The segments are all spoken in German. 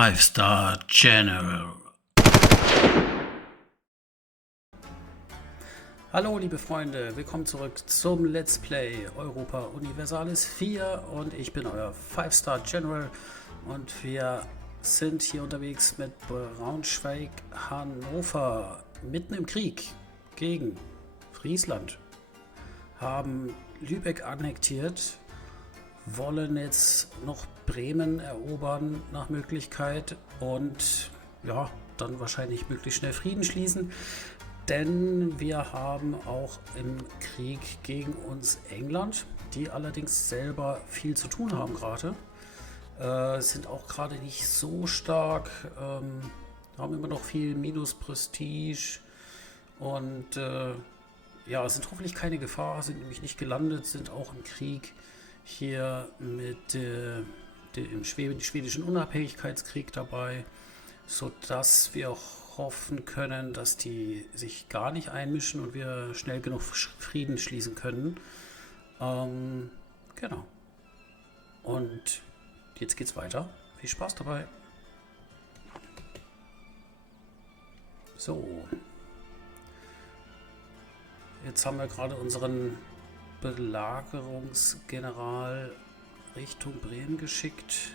Five-Star General. Hallo liebe Freunde, willkommen zurück zum Let's Play Europa Universalis 4 und ich bin euer Five-Star General und wir sind hier unterwegs mit Braunschweig Hannover mitten im Krieg gegen Friesland, haben Lübeck annektiert, wollen jetzt noch Bremen erobern nach Möglichkeit und ja, dann wahrscheinlich möglichst schnell Frieden schließen. Denn wir haben auch im Krieg gegen uns England, die allerdings selber viel zu tun haben gerade. Sind auch gerade nicht so stark, haben immer noch viel Minus-Prestige und ja, sind hoffentlich keine Gefahr, sind nämlich nicht gelandet, sind auch im Krieg hier mit dem schwedischen Unabhängigkeitskrieg dabei, sodass wir auch hoffen können, dass die sich gar nicht einmischen und wir schnell genug Frieden schließen können. Genau. Und jetzt geht's weiter. Viel Spaß dabei. So. Jetzt haben wir gerade unseren Belagerungsgeneral Richtung Bremen geschickt.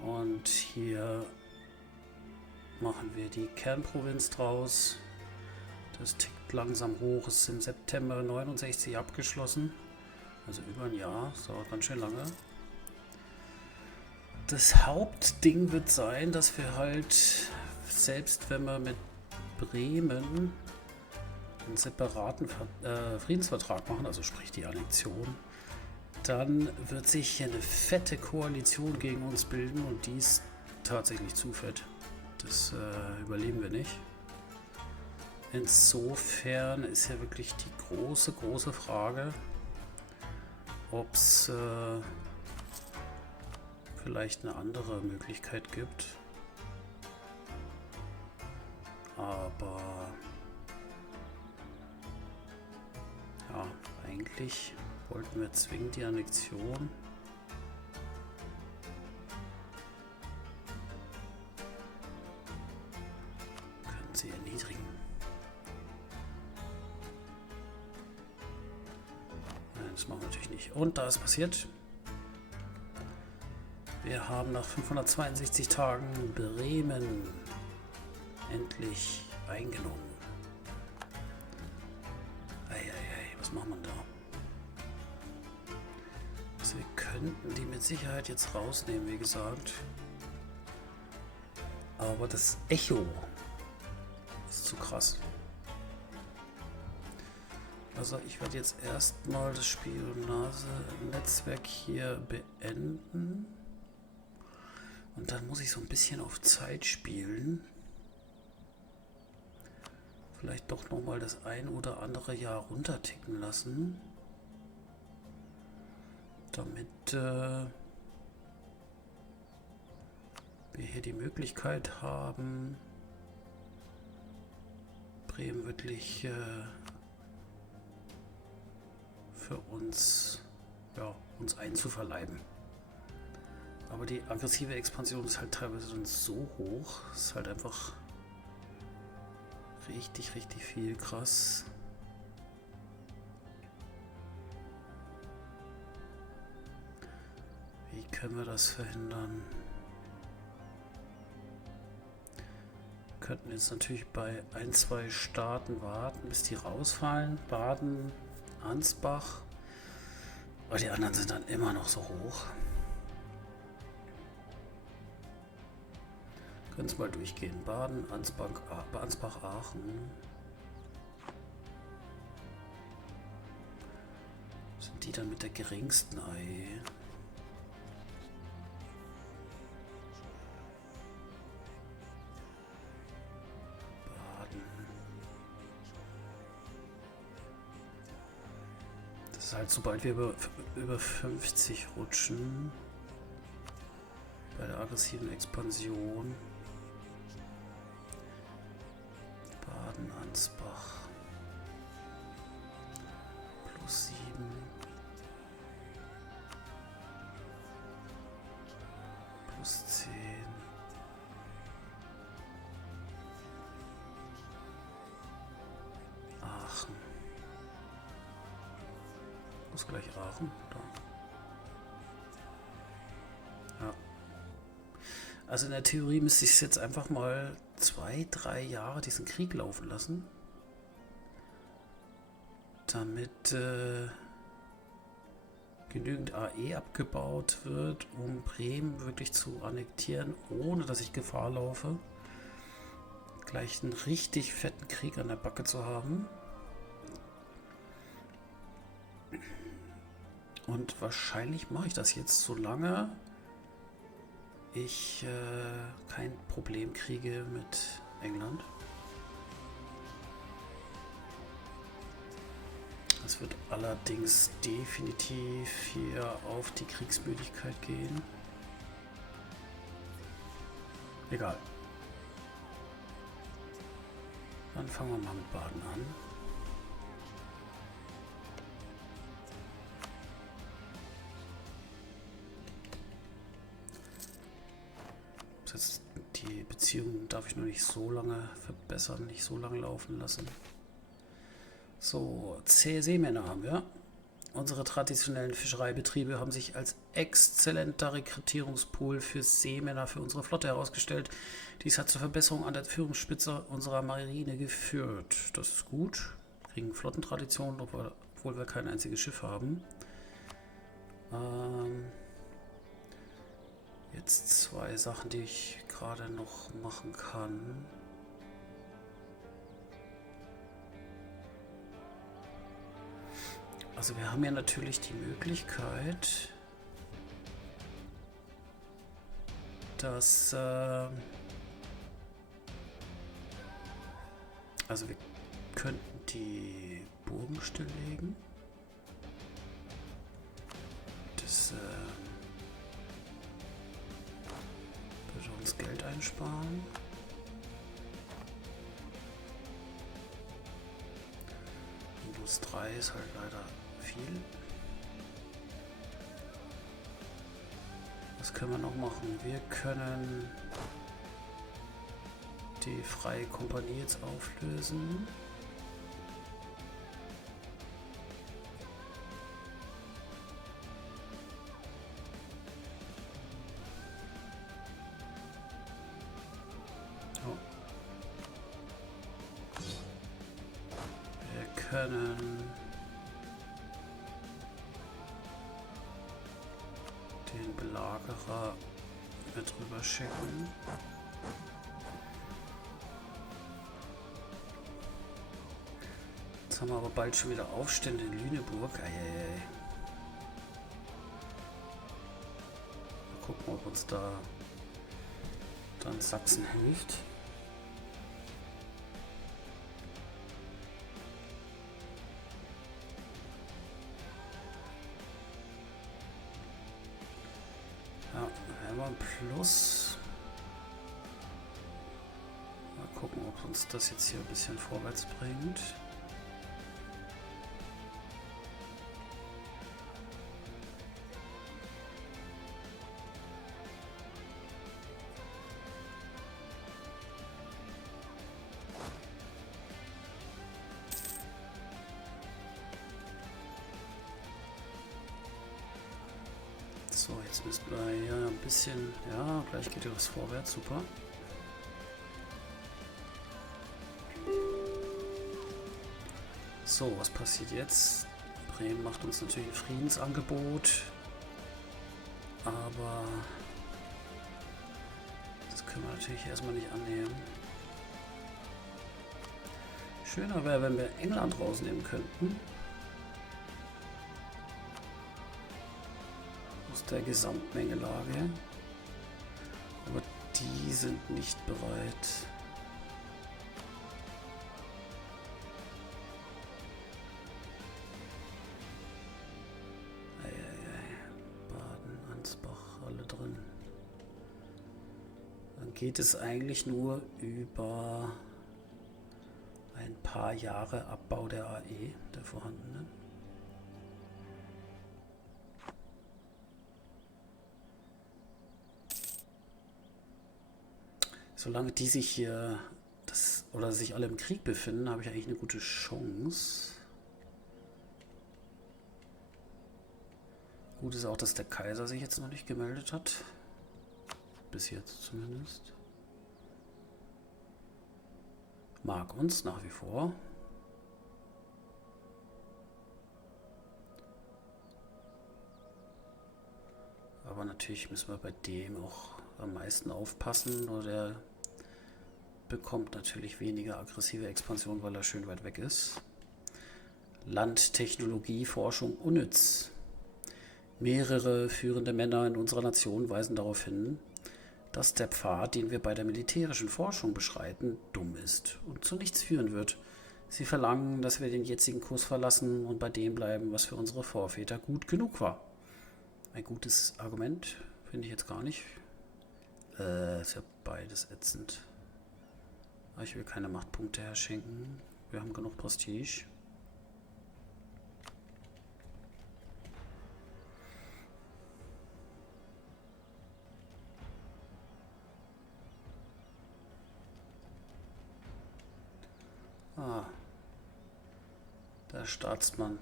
Und hier machen wir die Kernprovinz draus. Das tickt langsam hoch. Es ist im September 69 abgeschlossen. Also über ein Jahr. Das dauert ganz schön lange. Das Hauptding wird sein, dass wir halt, selbst wenn wir mit Bremen einen separaten Friedensvertrag machen, also sprich die Annexion, dann wird sich hier eine fette Koalition gegen uns bilden und die ist tatsächlich zu fett. Das überleben wir nicht. Insofern ist ja wirklich die große Frage, ob es vielleicht eine andere Möglichkeit gibt. Aber ja, eigentlich wollten wir zwingend die Annexion. Können sie erniedrigen. Nein, das machen wir natürlich nicht. Und da ist passiert. Wir haben nach 562 Tagen Bremen endlich eingenommen. Eieiei, was macht man da? Also wir könnten die mit Sicherheit jetzt rausnehmen, wie gesagt. Aber das Echo ist zu krass. Also ich werde jetzt erstmal das Spionage-Netzwerk hier beenden. Und dann muss ich so ein bisschen auf Zeit spielen. Vielleicht doch nochmal das ein oder andere Jahr runterticken lassen. Damit wir hier die Möglichkeit haben, Bremen wirklich für uns, ja, uns einzuverleiben. Aber die aggressive Expansion ist halt teilweise dann so hoch, ist halt einfach richtig viel, krass. Wie können wir das verhindern? Wir könnten jetzt natürlich bei ein, zwei Staaten warten, bis die rausfallen. Baden, Ansbach. Aber die anderen sind dann immer noch so hoch. Können es mal durchgehen. Baden, Ansbach, Aachen. Sind die dann mit der geringsten Ei? Baden. Das ist halt, sobald wir über 50 rutschen, bei der aggressiven Expansion. Ansbach +7. +10. Aachen. Wo ist gleich Aachen? Da. Ja. Also in der Theorie müsste ich es jetzt einfach mal 2, 3 Jahre diesen Krieg laufen lassen. Damit genügend AE abgebaut wird, um Bremen wirklich zu annektieren, ohne dass ich Gefahr laufe, gleich einen richtig fetten Krieg an der Backe zu haben. Und wahrscheinlich mache ich das jetzt, solange ich kein Problem kriege mit England. Es wird allerdings definitiv hier auf die Kriegsmüdigkeit gehen. Egal. Dann fangen wir mal mit Baden an. Die Beziehung darf ich nur nicht so lange verbessern, nicht so lange laufen lassen. So, zähe Seemänner haben wir. Unsere traditionellen Fischereibetriebe haben sich als exzellenter Rekrutierungspool für Seemänner für unsere Flotte herausgestellt. Dies hat zur Verbesserung an der Führungsspitze unserer Marine geführt. Das ist gut. Wir kriegen Flottentradition, obwohl wir kein einziges Schiff haben. Jetzt 2 Sachen, die ich gerade noch machen kann. Also wir haben ja natürlich die Möglichkeit, dass also wir könnten die Burgen stilllegen. Das würde uns Geld einsparen. Plus 3 ist halt leider viel. Was können wir noch machen? Wir können die freie Kompanie jetzt auflösen. Oh. Wir können den Belagerer mit rüber schicken. Jetzt haben wir aber bald schon wieder Aufstände in Lüneburg. Eieiei. Mal gucken, ob uns da dann Sachsen hilft. Plus. Mal gucken, ob uns das jetzt hier ein bisschen vorwärts bringt. So, jetzt müssen wir ja ein bisschen, ja, gleich geht ja was vorwärts, super. So, was passiert jetzt? Bremen macht uns natürlich ein Friedensangebot, aber das können wir natürlich erstmal nicht annehmen. Schöner wäre, wenn wir England rausnehmen könnten. Der Gesamtmengelage, aber die sind nicht bereit. Baden, Ansbach, alle drin. Dann geht es eigentlich nur über ein paar Jahre Abbau der AE, der vorhandenen. Solange die sich hier oder sich alle im Krieg befinden, habe ich eigentlich eine gute Chance. Gut ist auch, dass der Kaiser sich jetzt noch nicht gemeldet hat. Bis jetzt zumindest. Mag uns nach wie vor. Aber natürlich müssen wir bei dem auch am meisten aufpassen. Oder der bekommt natürlich weniger aggressive Expansion, weil er schön weit weg ist. Land, Technologie, Forschung unnütz. Mehrere führende Männer in unserer Nation weisen darauf hin, dass der Pfad, den wir bei der militärischen Forschung beschreiten, dumm ist und zu nichts führen wird. Sie verlangen, dass wir den jetzigen Kurs verlassen und bei dem bleiben, was für unsere Vorväter gut genug war. Ein gutes Argument, finde ich jetzt gar nicht. Ist ja beides ätzend. Aber ich will keine Machtpunkte herschenken. Wir haben genug Prestige. Der Staatsmann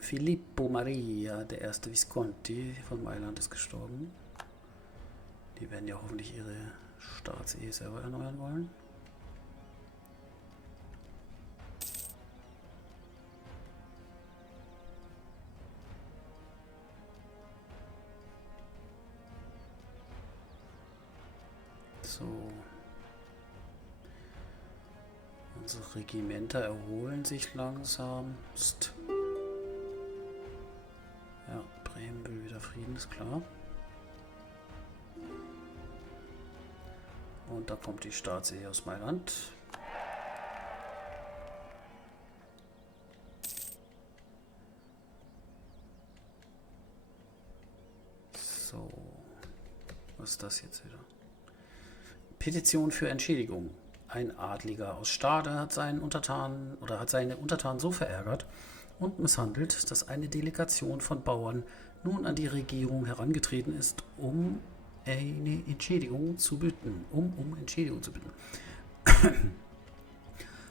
Filippo Maria, der erste Visconti von Mailand, ist gestorben. Die werden ja hoffentlich ihre Staatsehe selber erneuern wollen. So. Unsere Regimenter erholen sich langsam. Ja, Bremen will wieder Frieden, ist klar. Und da kommt die Staatsehe aus Mailand. So. Was ist das jetzt wieder? Petition für Entschädigung. Ein Adliger aus Stade hat seine Untertanen so verärgert und misshandelt, dass eine Delegation von Bauern nun an die Regierung herangetreten ist, um Entschädigung zu bitten. Um Entschädigung zu bitten.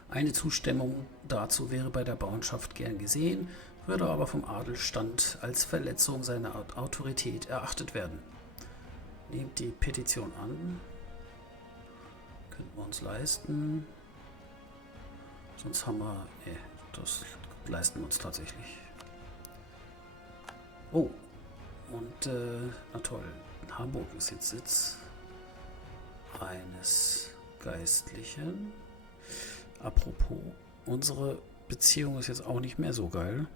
Eine Zustimmung dazu wäre bei der Bauernschaft gern gesehen, würde aber vom Adelstand als Verletzung seiner Autorität erachtet werden. Nehmt die Petition an. Könnten wir uns leisten. Sonst haben wir... Nee, das leisten wir uns tatsächlich. Oh, und na toll. Hamburg ist jetzt Sitz eines Geistlichen. Apropos, unsere Beziehung ist jetzt auch nicht mehr so geil.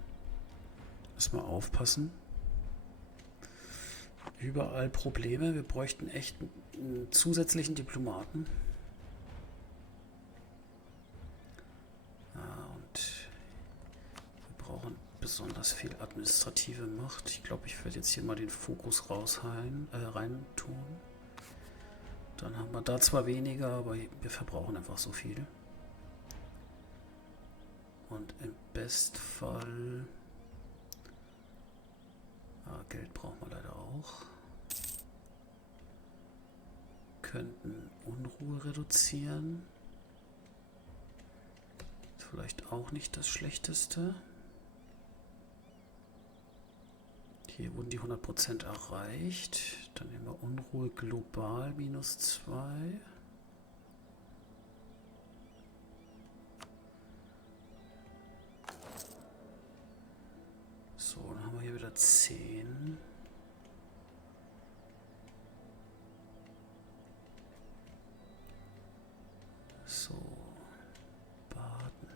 Müssen wir aufpassen. Überall Probleme. Wir bräuchten echt einen zusätzlichen Diplomaten. Besonders viel administrative Macht. Ich glaube, ich werde jetzt hier mal den Fokus rein tun. Dann haben wir da zwar weniger, aber wir verbrauchen einfach so viel. Und im Bestfall... Geld brauchen wir leider auch. Könnten Unruhe reduzieren. Ist vielleicht auch nicht das Schlechteste. Hier wurden die 100% erreicht. Dann nehmen wir Unruhe global -2. So, dann haben wir hier wieder 10. So. Baden.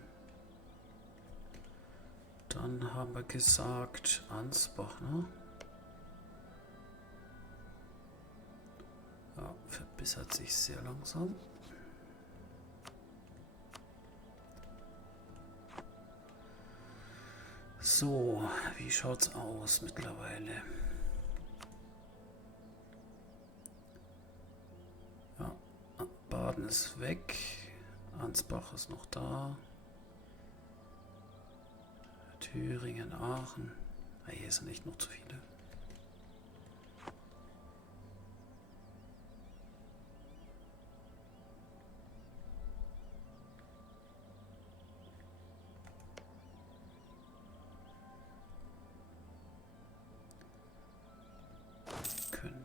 Dann haben wir gesagt, Ansbach, ne? Ja, verbessert sich sehr langsam. So, wie schaut's aus mittlerweile? Ja, Baden ist weg. Ansbach ist noch da. Thüringen, Aachen. Hier sind nicht noch zu viele.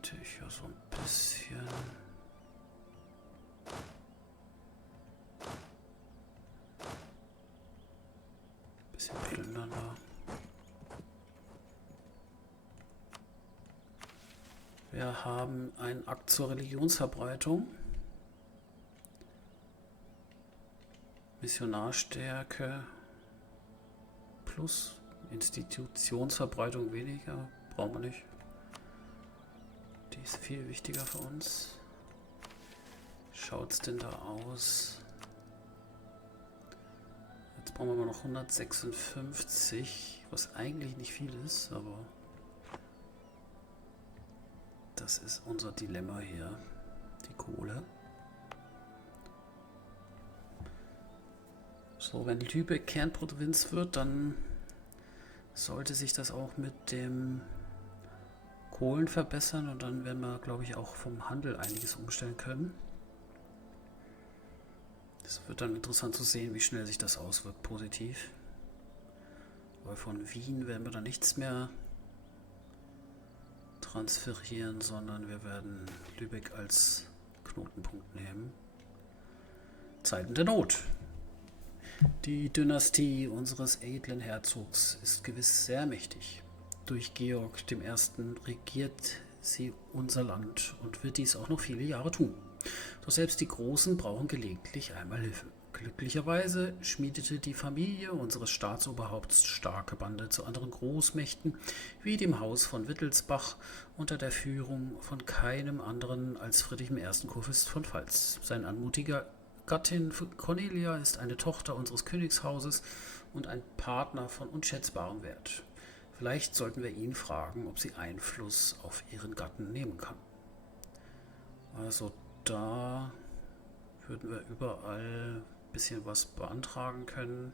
natürlich ja so ein bisschen. Bisschen plündern da. Wir haben einen Akt zur Religionsverbreitung. Missionarstärke plus Institutionsverbreitung weniger. Brauchen wir nicht. Die ist viel wichtiger für uns. Schaut's denn da aus? Jetzt brauchen wir mal noch 156, was eigentlich nicht viel ist, aber das ist unser Dilemma hier. Die Kohle. So, wenn Lübeck Kernprovinz wird, dann sollte sich das auch mit dem Kohlen verbessern und dann werden wir, glaube ich, auch vom Handel einiges umstellen können. Es wird dann interessant zu sehen, wie schnell sich das auswirkt, positiv. Weil von Wien werden wir dann nichts mehr transferieren, sondern wir werden Lübeck als Knotenpunkt nehmen. Zeiten der Not. Die Dynastie unseres edlen Herzogs ist gewiss sehr mächtig. Durch Georg I. regiert sie unser Land und wird dies auch noch viele Jahre tun. Doch selbst die Großen brauchen gelegentlich einmal Hilfe. Glücklicherweise schmiedete die Familie unseres Staatsoberhaupts starke Bande zu anderen Großmächten, wie dem Haus von Wittelsbach, unter der Führung von keinem anderen als Friedrich I. Kurfürst von Pfalz. Sein anmutiger Gattin Cornelia ist eine Tochter unseres Königshauses und ein Partner von unschätzbarem Wert. Vielleicht sollten wir ihn fragen, ob sie Einfluss auf ihren Gatten nehmen kann. Also da würden wir überall ein bisschen was beantragen können.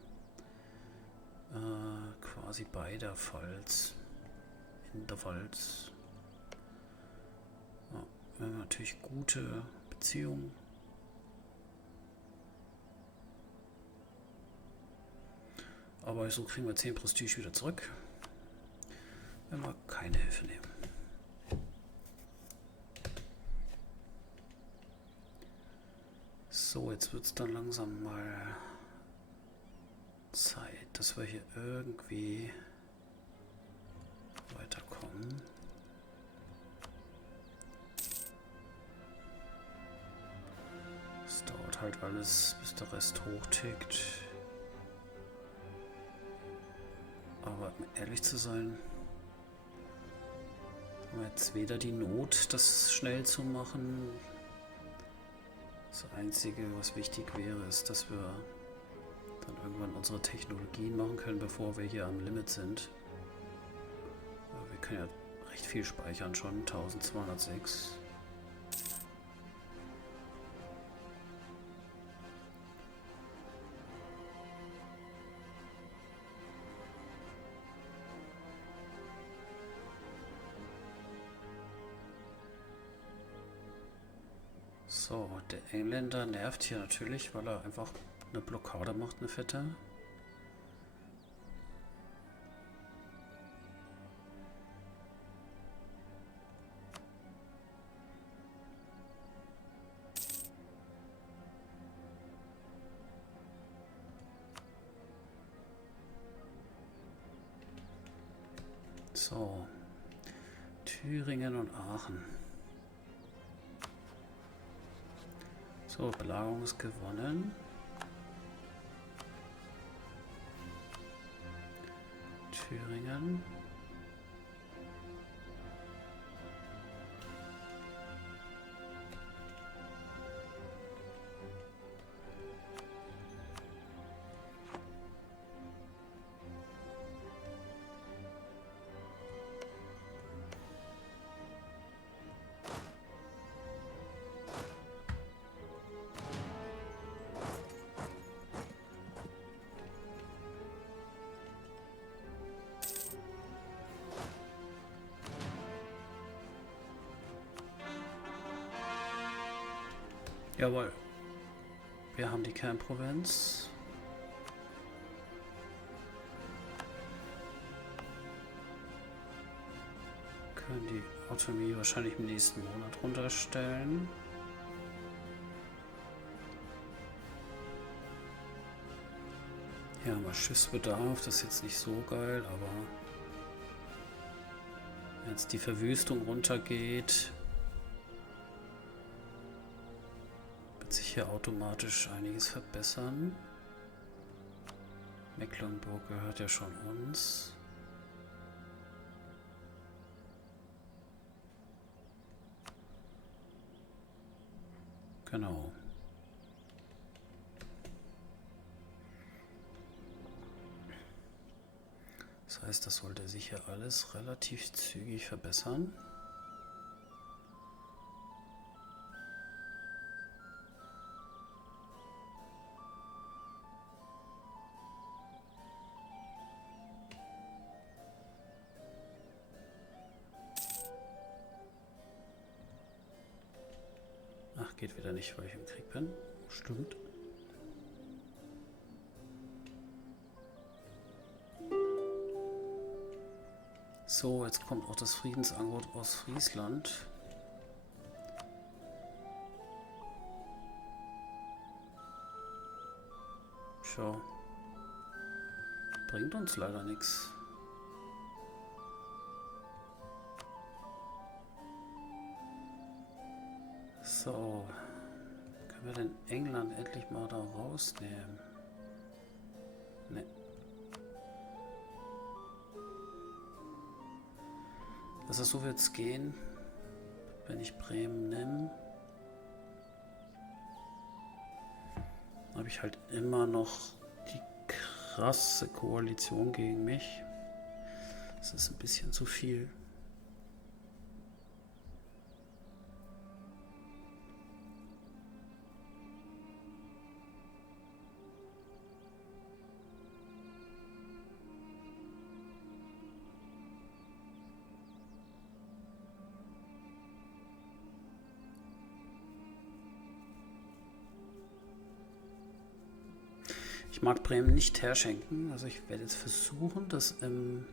Quasi bei der Pfalz. In der Pfalz. Ja, wir haben natürlich gute Beziehungen. Aber so kriegen wir 10 Prestige wieder zurück, wenn wir keine Hilfe nehmen. So, jetzt wird es dann langsam mal Zeit, dass wir hier irgendwie weiterkommen. Es dauert halt alles, bis der Rest hochtickt. Aber um ehrlich zu sein, haben wir jetzt weder die Not, das schnell zu machen. Das Einzige, was wichtig wäre, ist, dass wir dann irgendwann unsere Technologien machen können, bevor wir hier am Limit sind. Aber wir können ja recht viel speichern schon, 1206. So, der Engländer nervt hier natürlich, weil er einfach eine Blockade macht, eine fette. So, Thüringen und Aachen. So, Belagerung ist gewonnen. Thüringen. Jawohl. Wir haben die Kernprovinz. können die Autonomie wahrscheinlich im nächsten Monat runterstellen. Ja, mal Schiffsbedarf, das ist jetzt nicht so geil, aber wenn jetzt die Verwüstung runtergeht, wird sich hier automatisch einiges verbessern. Mecklenburg gehört ja schon uns. Genau. Das heißt, das sollte sich hier alles relativ zügig verbessern. Ach, geht wieder nicht, weil ich im Krieg bin. Stimmt. So, jetzt kommt auch das Friedensangebot aus Friesland. Tja. Bringt uns leider nichts. So. Können wir denn England endlich mal da rausnehmen? Ne. Also so wird es gehen, wenn ich Bremen nehme. Habe ich halt immer noch die krasse Koalition gegen mich. Das ist ein bisschen zu viel. Ich mag Bremen nicht herschenken, also ich werde jetzt versuchen, das im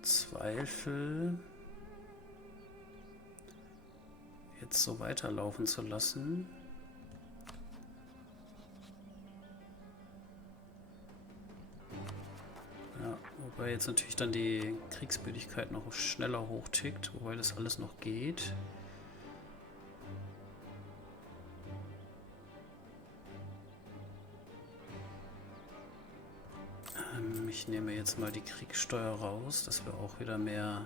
Zweifel jetzt so weiterlaufen zu lassen. Ja, wobei jetzt natürlich dann die Kriegsmüdigkeit noch schneller hochtickt, wobei das alles noch geht. Ich nehme jetzt mal die Kriegssteuer raus, dass wir auch wieder mehr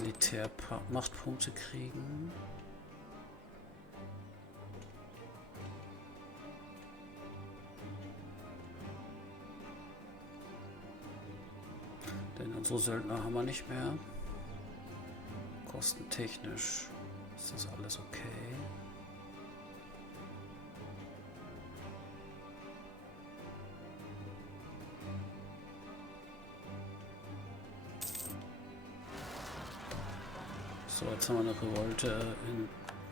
Militärmachtpunkte kriegen. Denn unsere Söldner haben wir nicht mehr. Kostentechnisch ist das alles okay. So, jetzt haben wir eine Revolte in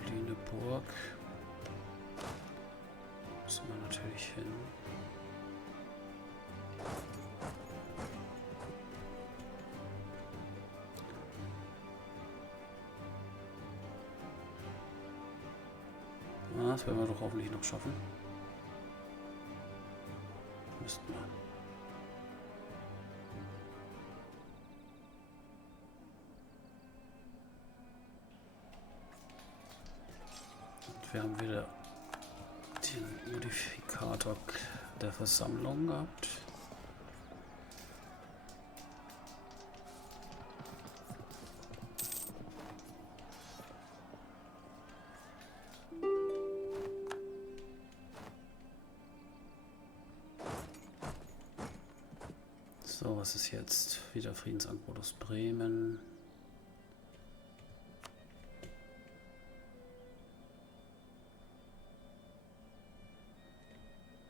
Lüneburg. Müssen wir natürlich hin. Das werden wir doch hoffentlich noch schaffen. Müssten wir. Wir haben wieder den Modifikator der Versammlung gehabt. So, was ist jetzt? Wieder Friedensangebot aus Bremen.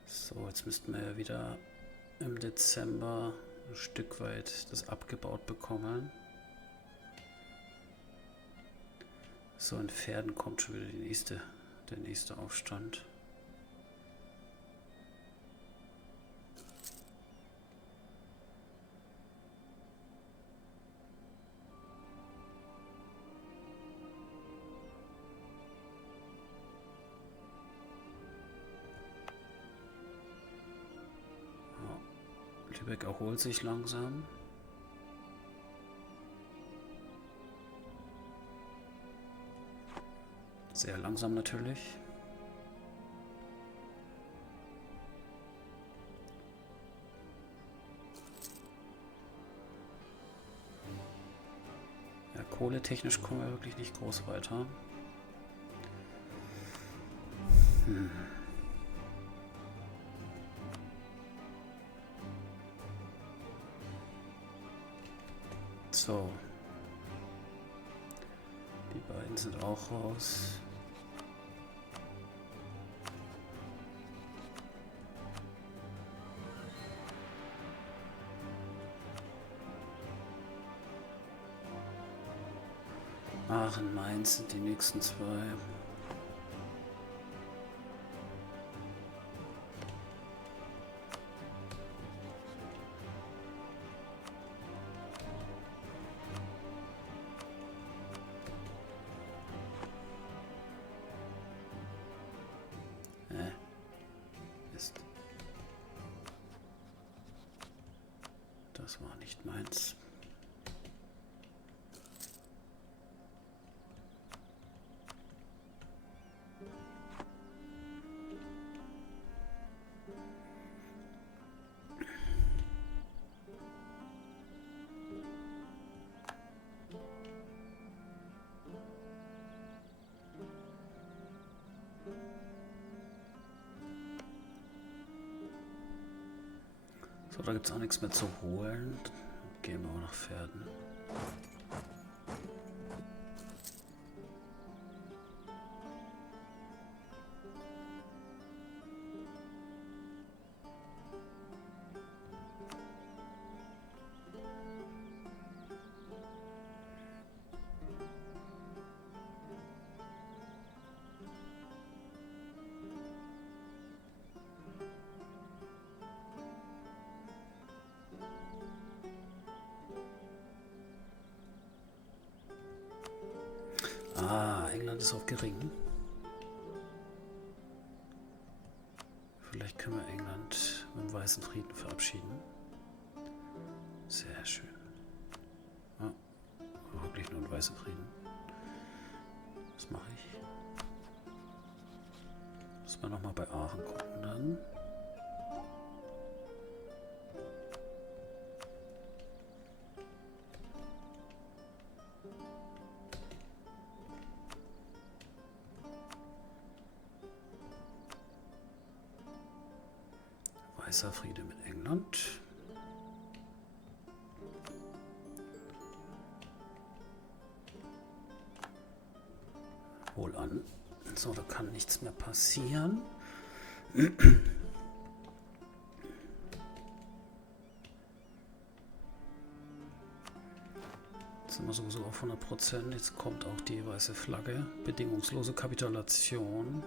So, jetzt müssten wir ja wieder im Dezember ein Stück weit das abgebaut bekommen. So, in Pferden kommt schon wieder der nächste Aufstand. Lübeck erholt sich langsam. Sehr langsam natürlich. Ja, kohletechnisch kommen wir wirklich nicht groß weiter. So. Die beiden sind auch raus. Aachen, Mainz sind die nächsten zwei. Mist. Das war nicht meins. So, da gibt es auch nichts mehr zu holen. Gehen wir auch nach Pferden. Ah, England ist auf gering. Vielleicht können wir England mit dem Weißen Frieden verabschieden. Sehr schön. Ja, wirklich nur ein Weißer Frieden. Was mache ich? Müssen wir nochmal bei Aachen gucken dann. Weißer Friede mit England. Wohl an. So, da kann nichts mehr passieren. Jetzt sind wir sowieso auf 100%. Jetzt kommt auch die weiße Flagge. Bedingungslose Kapitulation.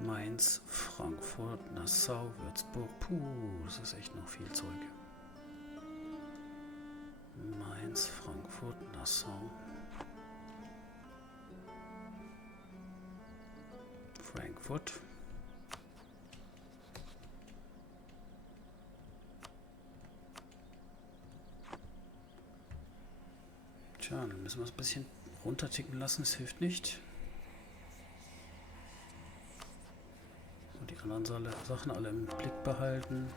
Mainz, Frankfurt, Nassau, Würzburg. Puh, das ist echt noch viel Zeug. Mainz, Frankfurt, Nassau. Frankfurt. Tja, dann müssen wir es ein bisschen runterticken lassen, es hilft nicht. Und die anderen Sachen alle im Blick behalten.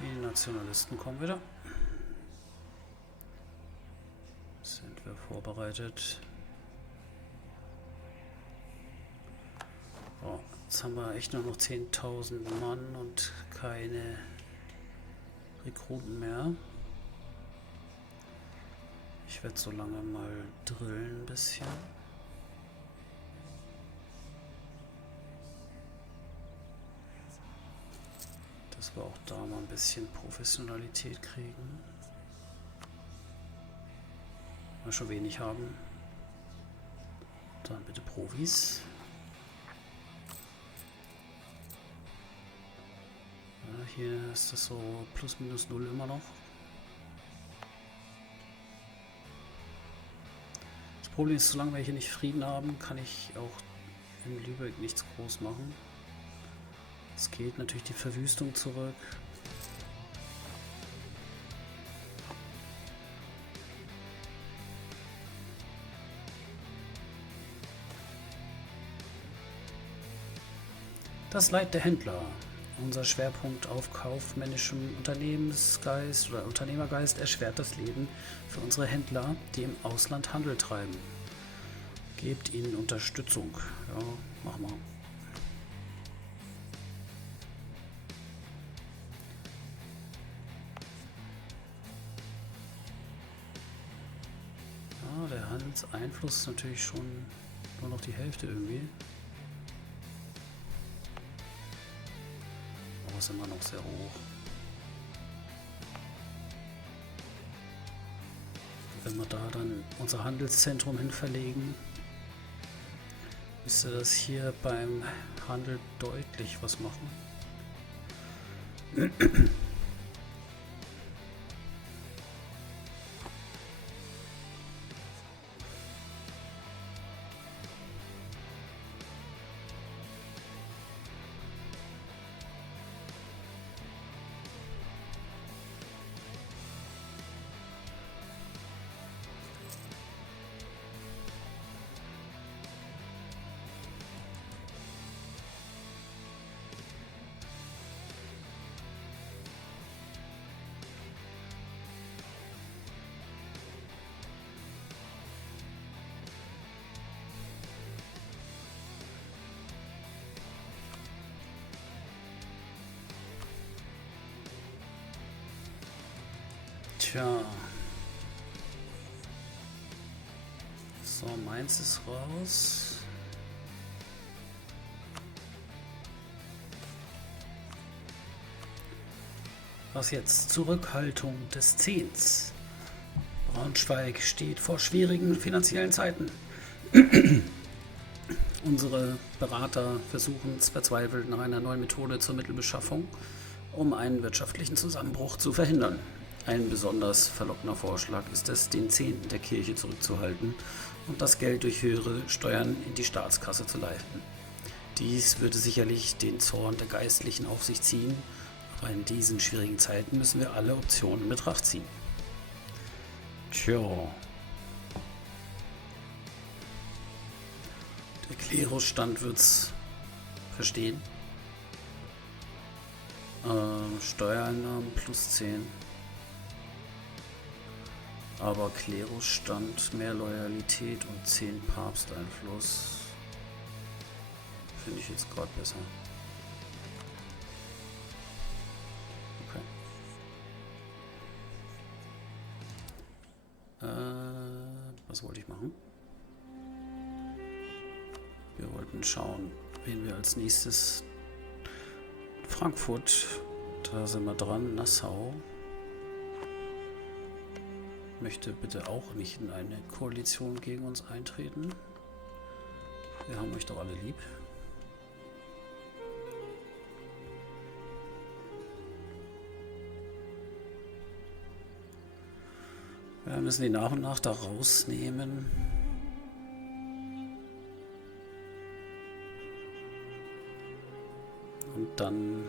Die Nationalisten kommen wieder. Sind wir vorbereitet? Oh, jetzt haben wir echt nur noch 10.000 Mann und keine Rekruten mehr. Ich werde so lange mal drillen ein bisschen. Dass wir auch da mal ein bisschen Professionalität kriegen. Wenn wir schon wenig haben. Dann bitte Profis. Ja, hier ist das so plus minus null immer noch. Problem ist, solange wir hier nicht Frieden haben, kann ich auch in Lübeck nichts groß machen. Es geht natürlich die Verwüstung zurück. Das Leid der Händler. Unser Schwerpunkt auf kaufmännischem Unternehmensgeist oder Unternehmergeist erschwert das Leben für unsere Händler, die im Ausland Handel treiben. Gebt ihnen Unterstützung. Ja, mach mal. Ja, der Handelseinfluss ist natürlich schon nur noch die Hälfte irgendwie. Aber ist immer noch sehr hoch. Wenn wir da dann unser Handelszentrum hin verlegen, müsste das hier beim Handel deutlich was machen. Tja. So, meins ist raus. Was jetzt? Zurückhaltung des Zehns. Braunschweig steht vor schwierigen finanziellen Zeiten. Unsere Berater versuchen es verzweifelt nach einer neuen Methode zur Mittelbeschaffung, um einen wirtschaftlichen Zusammenbruch zu verhindern. Ein besonders verlockender Vorschlag ist es, den Zehnten der Kirche zurückzuhalten und das Geld durch höhere Steuern in die Staatskasse zu leiten. Dies würde sicherlich den Zorn der Geistlichen auf sich ziehen, aber in diesen schwierigen Zeiten müssen wir alle Optionen in Betracht ziehen. Tja. Der Klerusstand wird's verstehen. Steuereinnahmen plus 10. Aber Klerusstand, mehr Loyalität und 10 Papsteinfluss finde ich jetzt gerade besser. Okay. Was wollte ich machen? Wir wollten schauen, wen wir als nächstes... Frankfurt, da sind wir dran. Nassau. Möchte bitte auch nicht in eine Koalition gegen uns eintreten. Wir haben euch doch alle lieb. Wir müssen die nach und nach da rausnehmen. Und dann,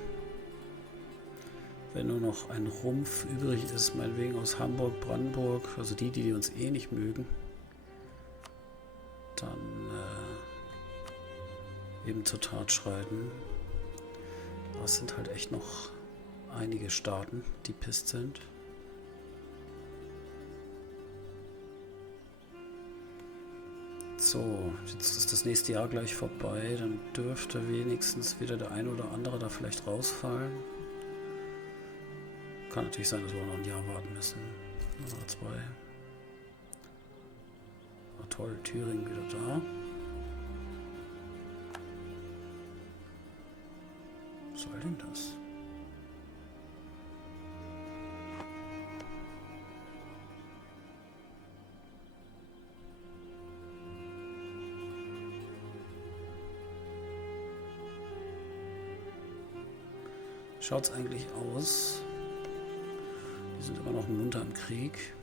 wenn nur noch ein Rumpf übrig ist, meinetwegen aus Hamburg, Brandenburg, also die uns eh nicht mögen, dann eben zur Tat schreiten. Aber es sind halt echt noch einige Staaten, die pisst sind. So, jetzt ist das nächste Jahr gleich vorbei, dann dürfte wenigstens wieder der eine oder andere da vielleicht rausfallen. Kann natürlich sein, dass wir noch ein Jahr warten müssen. Oder 2. Ah, toll, Thüringen wieder da. Was soll denn das? Schaut es eigentlich aus? Wir sind immer noch munter im Krieg.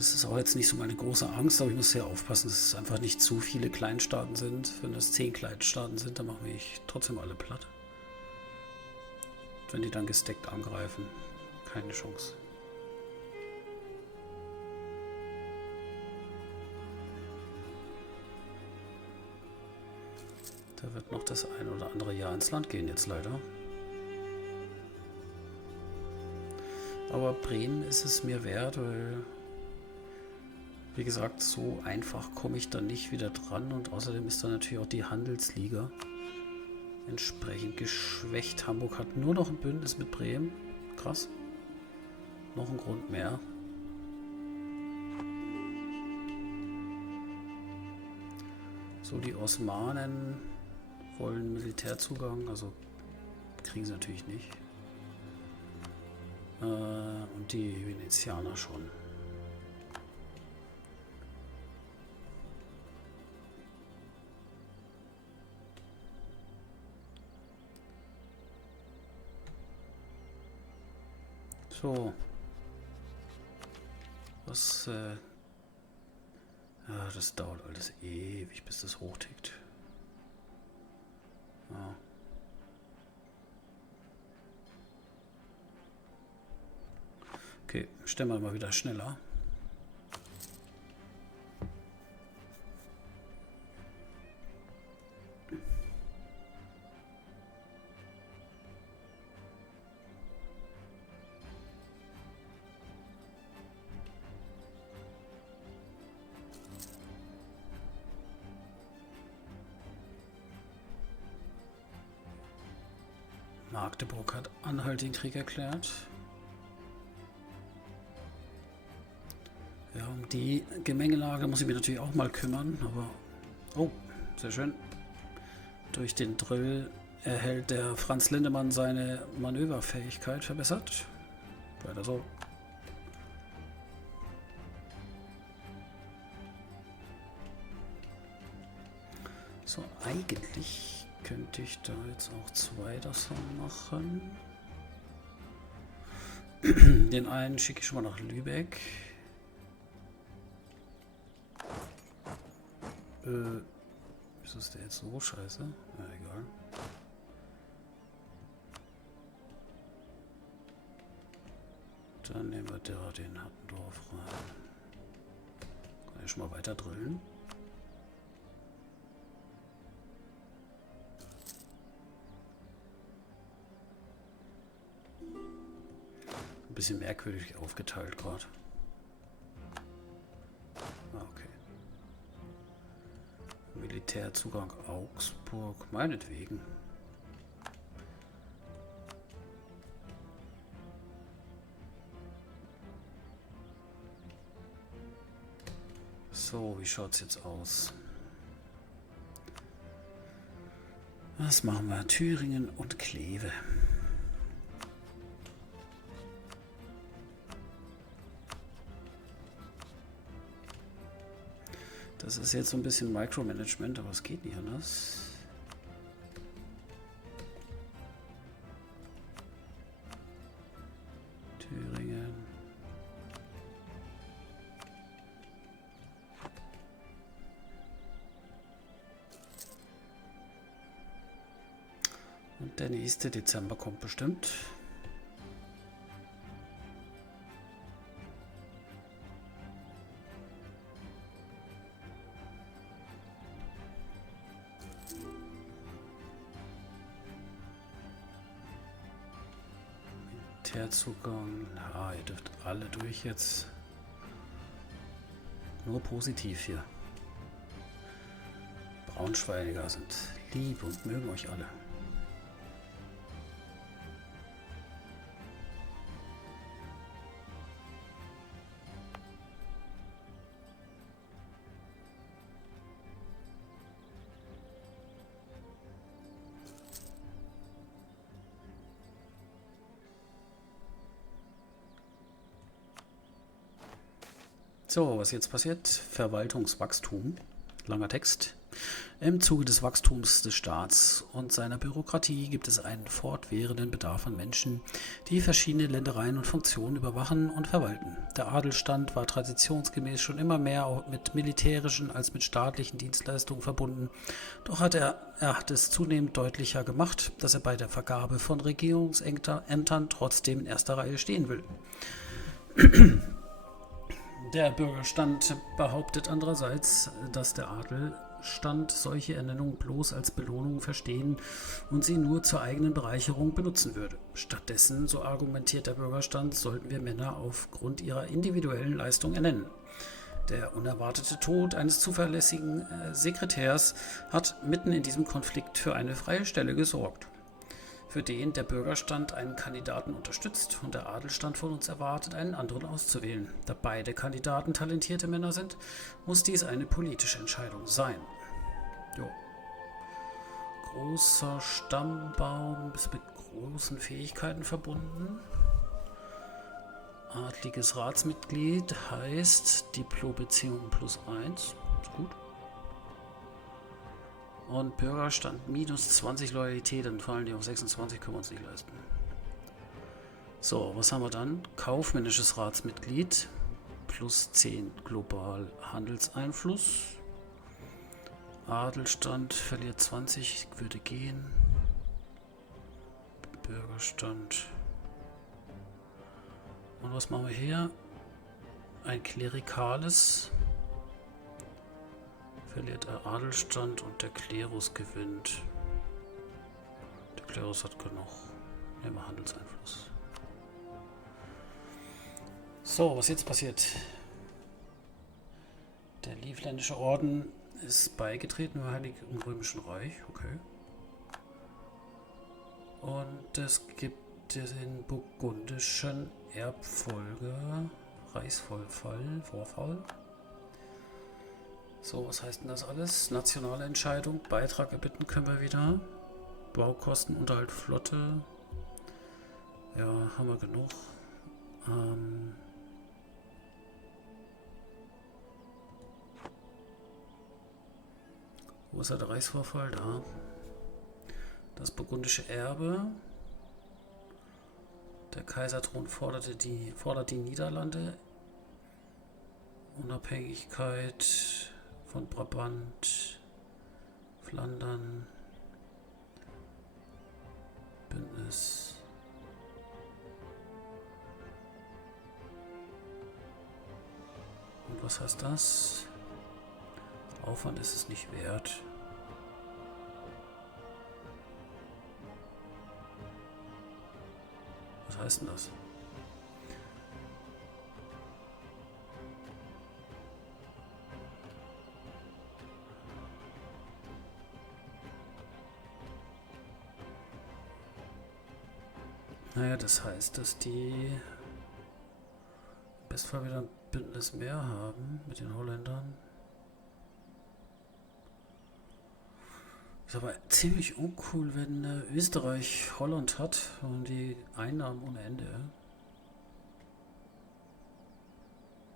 Das ist auch jetzt nicht so meine große Angst, aber ich muss sehr aufpassen, dass es einfach nicht zu viele Kleinstaaten sind. Wenn es 10 Kleinstaaten sind, dann machen wir trotzdem alle platt. Wenn die dann gesteckt angreifen, keine Chance. Da wird noch das ein oder andere Jahr ins Land gehen jetzt leider. Aber Bremen ist es mir wert, weil, wie gesagt, so einfach komme ich dann nicht wieder dran. Und außerdem ist da natürlich auch die Handelsliga entsprechend geschwächt. Hamburg hat nur noch ein Bündnis mit Bremen. Krass. Noch ein Grund mehr. So, die Osmanen wollen Militärzugang, also kriegen sie natürlich nicht. Und die Venezianer schon. So. Was, ja, das dauert alles ewig, bis das hochtickt. Ja. Okay, stellen wir mal wieder schneller. Magdeburg hat Anhalt den Krieg erklärt. Ja, um die Gemengelage muss ich mich natürlich auch mal kümmern, aber... Oh, sehr schön. Durch den Drill erhält der Franz Lindemann seine Manöverfähigkeit verbessert. Weiter so. So, eigentlich könnte ich da jetzt auch 2 davon machen. Den einen schicke ich schon mal nach Lübeck. Wieso ist der jetzt so scheiße? Ja, egal. Dann nehmen wir da den Hattendorf rein. Kann ich schon mal weiter drillen. Ein bisschen merkwürdig aufgeteilt gerade. Ah, okay. Militärzugang Augsburg, meinetwegen. So, wie schaut es jetzt aus? Was machen wir? Thüringen und Kleve. Das ist jetzt so ein bisschen Micromanagement, aber es geht nicht anders. Thüringen. Und der nächste Dezember kommt bestimmt. Militärzugang. Ja, ihr dürft alle durch jetzt. Nur positiv hier. Braunschweiger sind lieb und mögen euch alle. So, was jetzt passiert? Verwaltungswachstum. Langer Text. Im Zuge des Wachstums des Staats und seiner Bürokratie gibt es einen fortwährenden Bedarf an Menschen, die verschiedene Ländereien und Funktionen überwachen und verwalten. Der Adelsstand war traditionsgemäß schon immer mehr mit militärischen als mit staatlichen Dienstleistungen verbunden, doch er hat es zunehmend deutlicher gemacht, dass er bei der Vergabe von Regierungsämtern trotzdem in erster Reihe stehen will. Der Bürgerstand behauptet andererseits, dass der Adelstand solche Ernennungen bloß als Belohnung verstehen und sie nur zur eigenen Bereicherung benutzen würde. Stattdessen, so argumentiert der Bürgerstand, sollten wir Männer aufgrund ihrer individuellen Leistung ernennen. Der unerwartete Tod eines zuverlässigen Sekretärs hat mitten in diesem Konflikt für eine freie Stelle gesorgt, für den der Bürgerstand einen Kandidaten unterstützt und der Adelstand von uns erwartet, einen anderen auszuwählen. Da beide Kandidaten talentierte Männer sind, muss dies eine politische Entscheidung sein. Jo. Großer Stammbaum ist mit großen Fähigkeiten verbunden. Adliges Ratsmitglied heißt Diplobeziehung +1. Ist gut. Und Bürgerstand minus 20 Loyalität, dann fallen die auf 26, können wir uns nicht leisten. So, was haben wir dann? Kaufmännisches Ratsmitglied +10 global Handelseinfluss. Adelstand verliert 20, würde gehen. Bürgerstand. Und was machen wir hier? Ein klerikales. Verliert der Adelstand und der Klerus gewinnt. Der Klerus hat genug. Nehmen wir Handelseinfluss. So, was jetzt passiert? Der Livländische Orden ist beigetreten im Heiligen Römischen Reich. Okay. Und es gibt den burgundischen Vorfall. So, was heißt denn das alles? Nationale Entscheidung, Beitrag erbitten können wir wieder. Baukosten, Unterhalt, Flotte. Ja, haben wir genug. Wo ist der Reichsvorfall? Da. Das burgundische Erbe. Der Kaiserthron fordert die Niederlande. Unabhängigkeit von Brabant, Flandern, Bündnis. Und was heißt das? Aufwand ist es nicht wert. Was heißt denn das? Naja, das heißt, dass die im Bestfall wieder ein Bündnis mehr haben mit den Holländern. Ist aber ziemlich uncool, wenn Österreich Holland hat und die Einnahmen ohne Ende.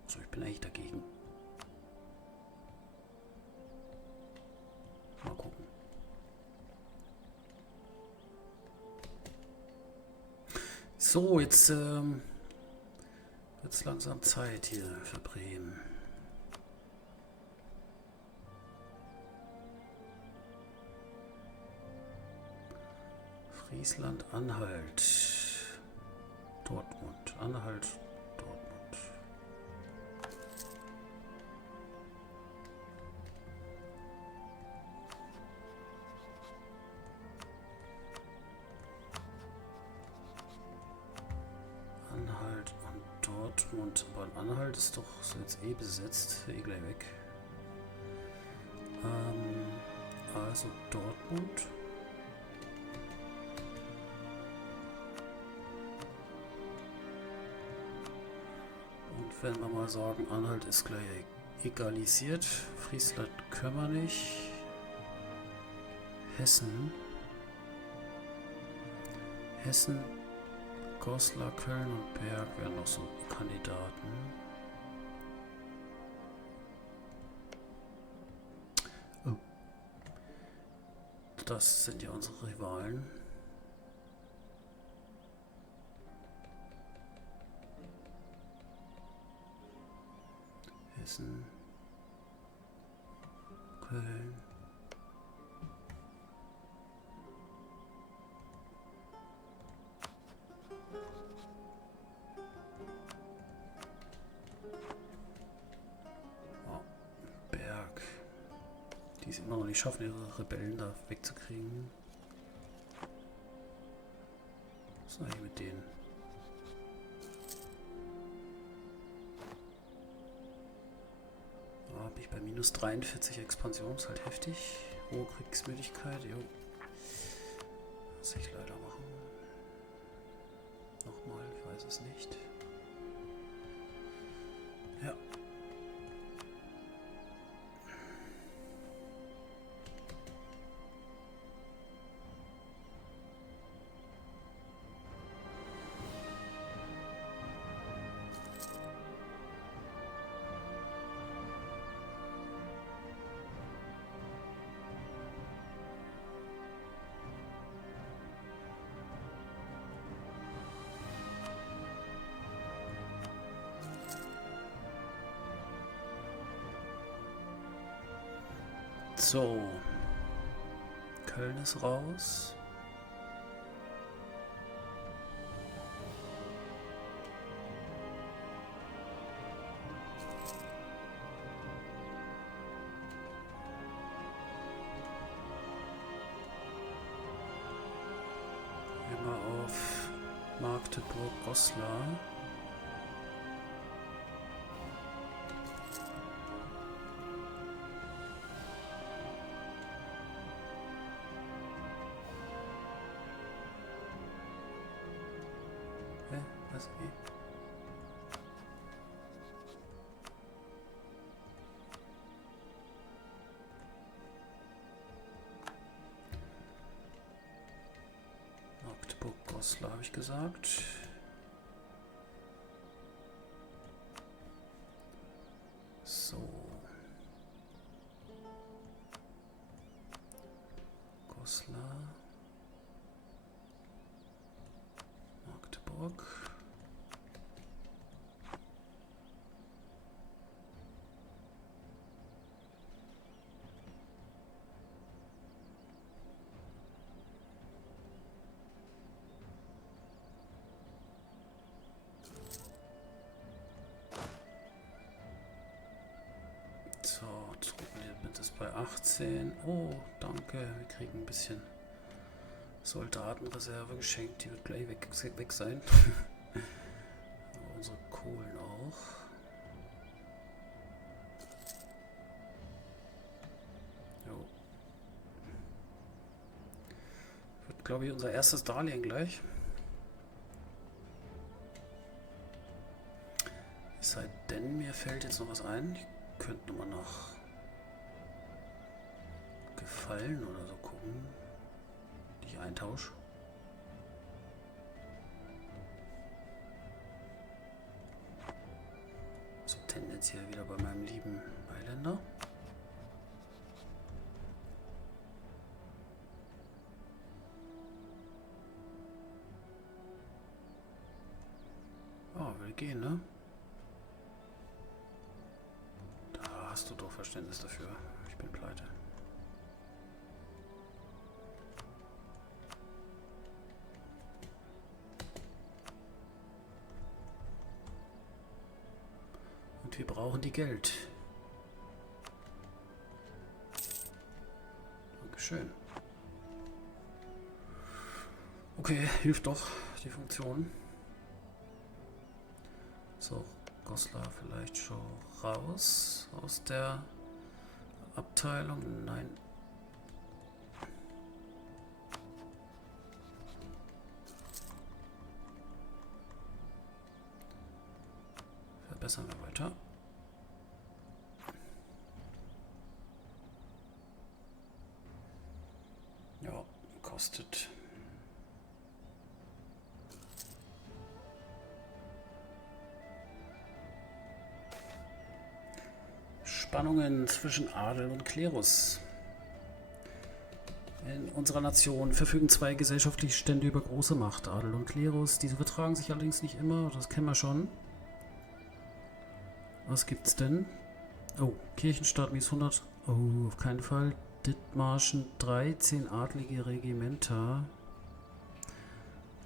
Also ich bin eigentlich dagegen. Mal gucken. So, jetzt wird es langsam Zeit hier für Bremen. Friesland, Anhalt, Dortmund, Anhalt, Dortmund. Anhalt und Dortmund, aber Anhalt ist doch so jetzt eh besetzt, eh gleich weg. Also Dortmund. Wenn wir mal sagen, Anhalt ist gleich egalisiert. Friesland können wir nicht. Hessen. Goslar, Köln und Berg wären noch so Kandidaten. Oh, das sind ja unsere Rivalen. Hessen, Köln. Oh, Berg. Die es immer noch nicht schaffen, ihre Rebellen da wegzukriegen. Was ist eigentlich mit denen? Bin ich bei minus 43 Expansion, ist halt heftig. Hohe Kriegsmüdigkeit, jo. Muss ich leider machen. Nochmal, ich weiß es nicht. Ja. So, Köln ist raus. Immer auf Magdeburg, Goslar. Was wie? Magdeburg, Goslar habe ich gesagt. So. Goslar. Magdeburg. So, Truppenlimit ist bei 18. Oh, danke. Wir kriegen ein bisschen Soldatenreserve geschenkt. Die wird gleich weg sein. Unsere Kohlen auch. Jo. Wird, glaube ich, unser erstes Darlehen gleich. Es sei denn, mir fällt jetzt noch was ein. Ich könnte nochmal nach Gefallen oder so gucken. Die ich eintausche. So tendenziell wieder bei meinem lieben Mailänder. Ah, will gehen, ne? Da hast du doch Verständnis dafür. Ich bin pleite. Und wir brauchen die Geld. Dankeschön. Okay, hilft doch die Funktion. So, Goslar vielleicht schon raus aus der Abteilung. Nein. Verbessern wir weiter. Ja, kostet. Spannungen zwischen Adel und Klerus. In unserer Nation verfügen zwei gesellschaftliche Stände über große Macht, Adel und Klerus. Diese vertragen sich allerdings nicht immer, das kennen wir schon. Was gibt's denn? Oh, Kirchenstaat minus 100. Oh, auf keinen Fall. Dithmarschen 13 adlige Regimenter.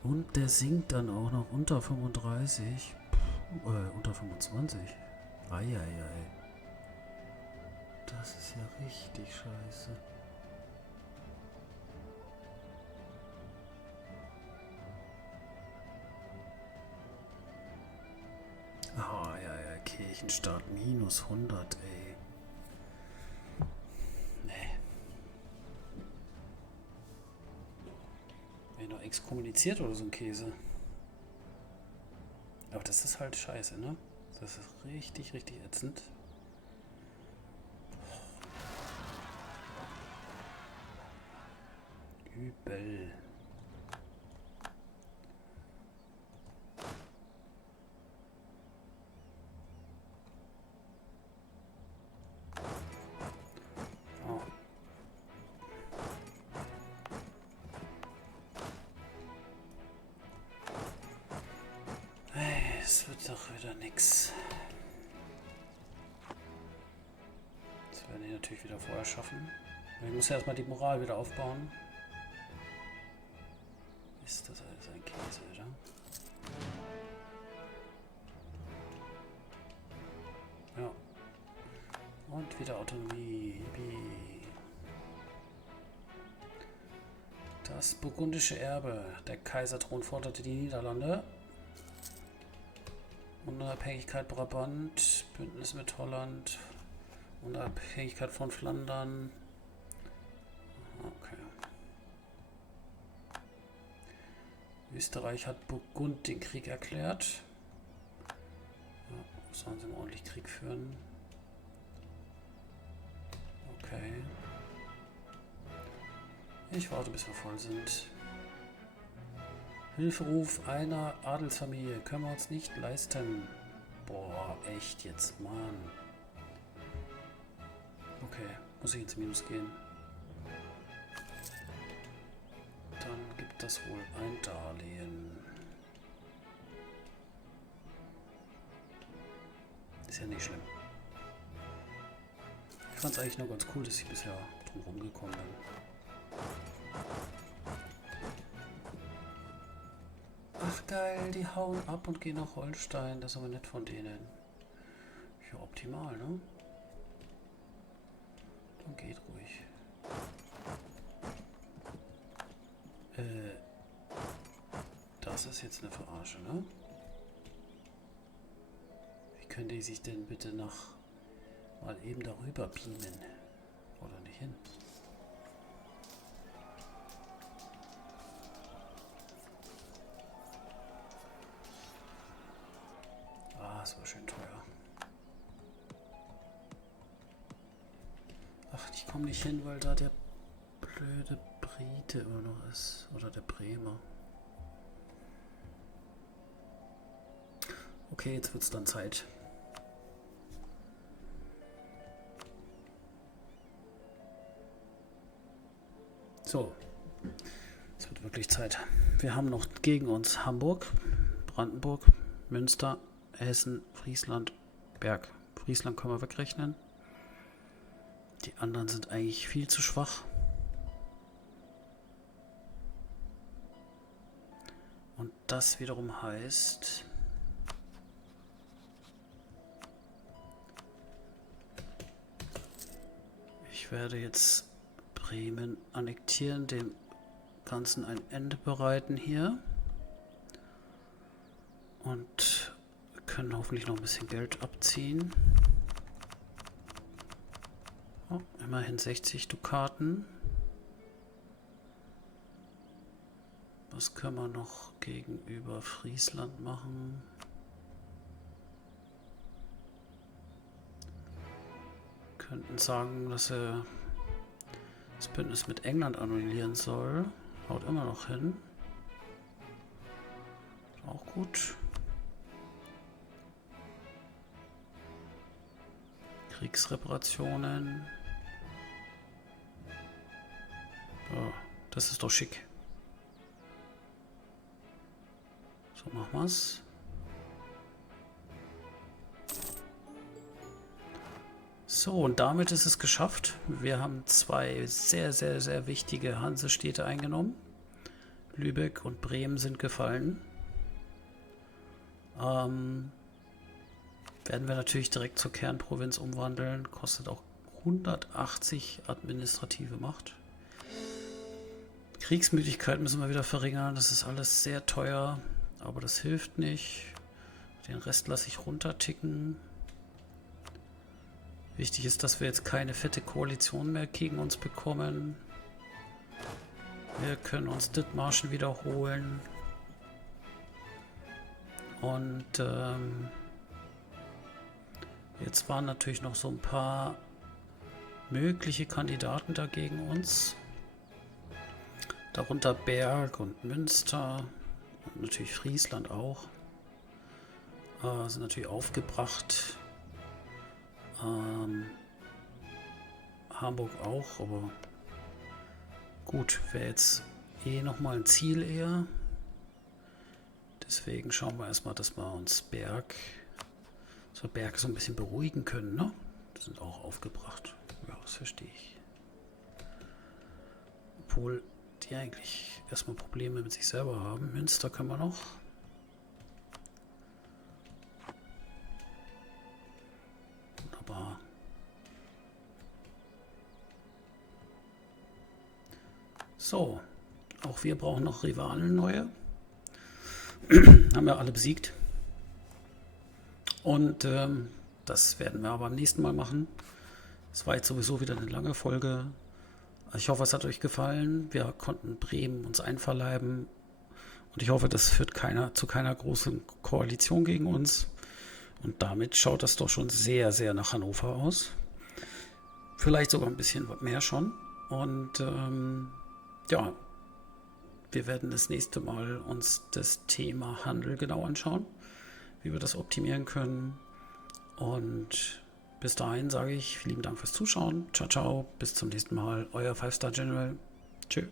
Und der sinkt dann auch noch unter 35. Unter 25. Eieiei. Das ist ja richtig scheiße. Ah, ja, ja, Kirchenstaat minus 100, ey. Nee. Wer noch exkommuniziert oder so ein Käse. Aber das ist halt scheiße, ne? Das ist richtig, richtig ätzend. Übel. Oh. Hey, es wird doch wieder nix. Das werden die natürlich wieder vorher schaffen. Ich muss ja erstmal die Moral wieder aufbauen. Ist das alles ein Käse, oder? Ja. Und wieder Autonomie. Das burgundische Erbe. Der Kaiserthron forderte die Niederlande. Unabhängigkeit Brabant. Bündnis mit Holland. Unabhängigkeit von Flandern. Okay. Österreich hat Burgund den Krieg erklärt. Ja, sollen sie ordentlich Krieg führen. Okay. Ich warte, bis wir voll sind. Hilferuf einer Adelsfamilie. Können wir uns nicht leisten. Boah, echt jetzt, Mann. Okay, muss ich ins Minus gehen. Dann gibt das wohl ein Darlehen. Ist ja nicht schlimm. Ich fand es eigentlich nur ganz cool, dass ich bisher drum rumgekommen bin. Ach geil, die hauen ab und gehen nach Holstein. Das ist aber nett von denen. Ja, optimal, ne? Dann geht ruhig. Das ist jetzt eine Verarsche, ne? Wie können die sich denn bitte mal eben darüber beamen? Oder nicht hin? Ah, es war schön teuer. Ach, ich komme nicht hin, weil da der blöde Brite immer noch ist. Oder der Bremer. Okay, jetzt wird es dann Zeit. So. Es wird wirklich Zeit. Wir haben noch gegen uns Hamburg, Brandenburg, Münster, Hessen, Friesland, Berg. Friesland können wir wegrechnen. Die anderen sind eigentlich viel zu schwach. Und das wiederum heißt, ich werde jetzt Bremen annektieren, dem Ganzen ein Ende bereiten hier. Und können hoffentlich noch ein bisschen Geld abziehen. Oh, immerhin 60 Dukaten. Was können wir noch gegenüber Friesland machen? Könnten sagen, dass er das Bündnis mit England annullieren soll. Haut immer noch hin. Auch gut. Kriegsreparationen. So. Das ist doch schick. So machen wir es. So, und damit ist es geschafft. Wir haben 2 sehr, sehr, sehr wichtige Hansestädte eingenommen. Lübeck und Bremen sind gefallen. Werden wir natürlich direkt zur Kernprovinz umwandeln. Kostet auch 180 administrative Macht. Kriegsmüdigkeit müssen wir wieder verringern. Das ist alles sehr teuer, aber das hilft nicht. Den Rest lasse ich runterticken. Wichtig ist, dass wir jetzt keine fette Koalition mehr gegen uns bekommen. Wir können uns Dithmarschen wiederholen. Und jetzt waren natürlich noch so ein paar mögliche Kandidaten da gegen uns. Darunter Berg und Münster und natürlich Friesland auch. Sind natürlich aufgebracht. Hamburg auch, aber gut, wäre jetzt nochmal ein Ziel eher. Deswegen schauen wir erstmal, dass wir uns Berg so ein bisschen beruhigen können, ne? Die sind auch aufgebracht. Ja, das verstehe ich. Obwohl die eigentlich erstmal Probleme mit sich selber haben. Münster können wir noch. Wunderbar. So, auch wir brauchen noch Rivalen neue. Haben wir alle besiegt. Und das werden wir aber beim nächsten Mal machen. Es war jetzt sowieso wieder eine lange Folge. Ich hoffe, es hat euch gefallen. Wir konnten Bremen uns einverleiben. Und ich hoffe, das führt zu keiner großen Koalition gegen uns. Und damit schaut das doch schon sehr, sehr nach Hannover aus. Vielleicht sogar ein bisschen mehr schon. Und ja, wir werden das nächste Mal uns das Thema Handel genau anschauen, wie wir das optimieren können. Und bis dahin sage ich vielen Dank fürs Zuschauen. Ciao, ciao. Bis zum nächsten Mal. Euer 5-Star General. Tschö.